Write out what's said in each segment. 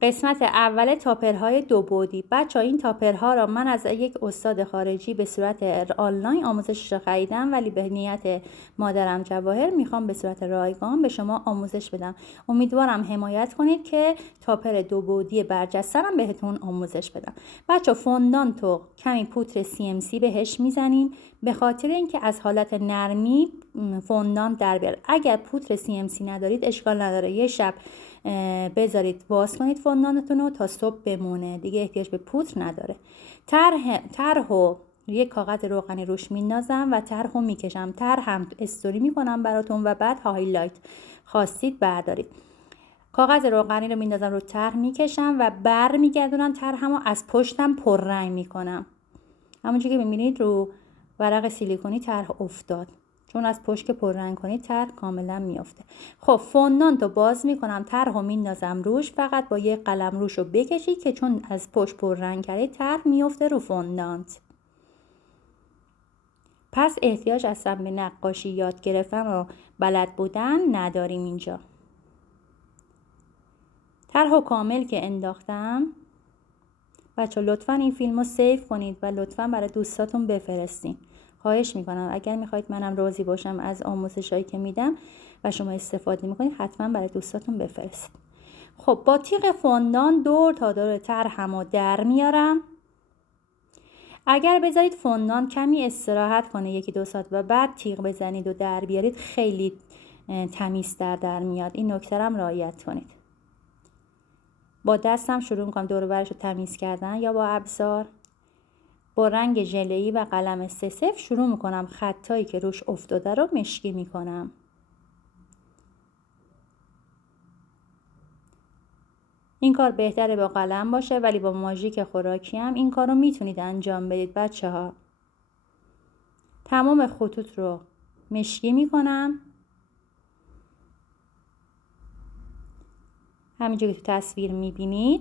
قسمت اول تاپرهای دو بعدی. بچه‌ها این تاپرها را من از یک استاد خارجی به صورت آنلاین آموزشش را خریدم، ولی به نیت مادرم جواهر میخوام به صورت رایگان به شما آموزش بدم. امیدوارم حمایت کنید که تاپر دو بعدی برجسته هم بهتون آموزش بدم. بچه‌ها فوندانت و کمی پودر CMC بهش میزنیم به خاطر اینکه از حالت نرمی فوندانت در بیاره. اگر پودر CMC ندارید اشکال نداره، یه شب بذارید باز کنید فوندانتون رو تا صبح بمونه، دیگه احتیاج به پودر نداره. طرحو یک کاغذ روغنی روش میندازم و طرحو میکشم. طرح هم استوری میکنم براتون و بعد هایلایت خواستید بردارید. کاغذ روغنی رو میندازم رو طرح میکشم و برمیگردونم طرحمو از پشتم پررنگ میکنم. همونجوری که میبینید رو ورق سیلیکونی طرح افتاد، چون از پشت که پررنگ کنید طرح کاملا میافته. خب فوندانت رو باز میکنم، طرح رو میندازم روش، فقط با یه قلم روش رو بکشید که چون از پشت پررنگ کردید طرح میافته رو فوندانت. پس احتیاج اصلا به نقاشی یاد گرفتن و بلد بودن نداریم اینجا. طرح رو کامل که انداختم، بچه لطفا این فیلم رو سیو کنید و لطفا برای دوستاتون بفرستین. خواهش میکنم اگر میخواید منم راضی باشم از آموزشایی که میدم و شما استفاده میکنید، حتما برای دوستاتون بفرستید. خب با تیغ فوندان دور تا دور طرحمو در میارم. اگر بذارید فوندان کمی استراحت کنه 1-2 ساعت و بعد تیغ بزنید و در بیارید، خیلی تمیزتر در میاد. این نکته رو رعایت کنید. با دستم شروع میکنم دور و برش رو تمیز کردن یا با ابزار. با رنگ ژله‌ای و قلم 3-0 شروع میکنم خطایی که روش افتاده رو مشکی میکنم. این کار بهتره با قلم باشه، ولی با ماژیک خوراکی هم این کار رو میتونید انجام بدید بچه ها. تمام خطوط رو مشکی میکنم همینجوری که تو تصویر میبینید.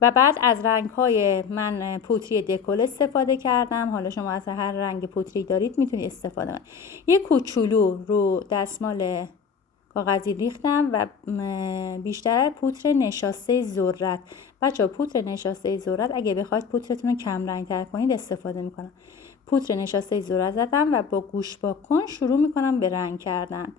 و بعد از رنگ‌های من پودری دکل استفاده کردم. حالا شما از هر رنگ پودری دارید میتونید استفاده کنید. یه کوچولو رو دستمال کاغذی ریختم و بیشتر پودر نشاسته ذرت. بچه‌ها پودر نشاسته ذرت اگه بخواید پودرتون رو کم رنگ‌تر کنید استفاده میکنم. پودر نشاسته ذرت زدم و با گوش پاک‌کن شروع میکنم به رنگ کردن.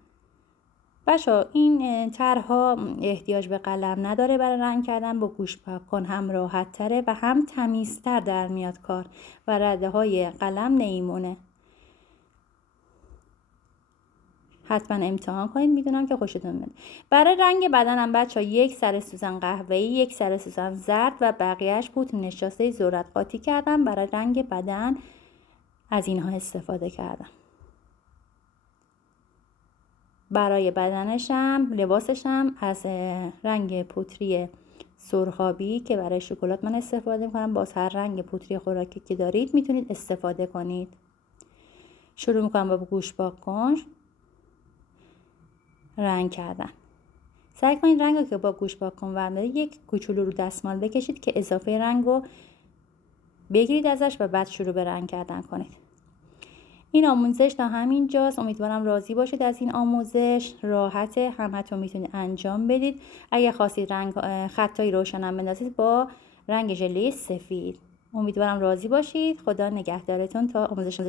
بچه‌ها این طرح‌ها احتیاج به قلم نداره برای رنگ کردن، با گوش پاک‌کن هم راحت تره و هم تمیزتر در میاد کار و رده های قلم نمیمونه. حتما امتحان کنید، میدونم که خوشتون میاد. برای رنگ بدنم بچه‌ها 1 سر سوزن قهوه‌ای، 1 سر سوزن زرد و بقیه‌اش پودر نشاسته ذرت قاطی کردم. برای رنگ بدن از اینها استفاده کردم. برای بدنشم لباسشم از رنگ پودری سرخابی که برای شکلات من استفاده میکنم. باز هر رنگ پودری خوراکی که دارید میتونید استفاده کنید. شروع میکنم با گوش پاک‌کن رنگ کردن. سعی کنید رنگ رو که با گوش پاک‌کن ورمیدارید یک کوچولو رو دستمال بکشید که اضافه رنگ رو بگیرید ازش و بعد شروع به رنگ کردن کنید. این آموزش تا همین جاست. امیدوارم راضی باشید از این آموزش. راحته، همتون میتونید انجام بدید. اگه خواستید رنگ خطای روشنم بندازید با رنگ ژله سفید. امیدوارم راضی باشید. خدا نگهدارتون تا آموزش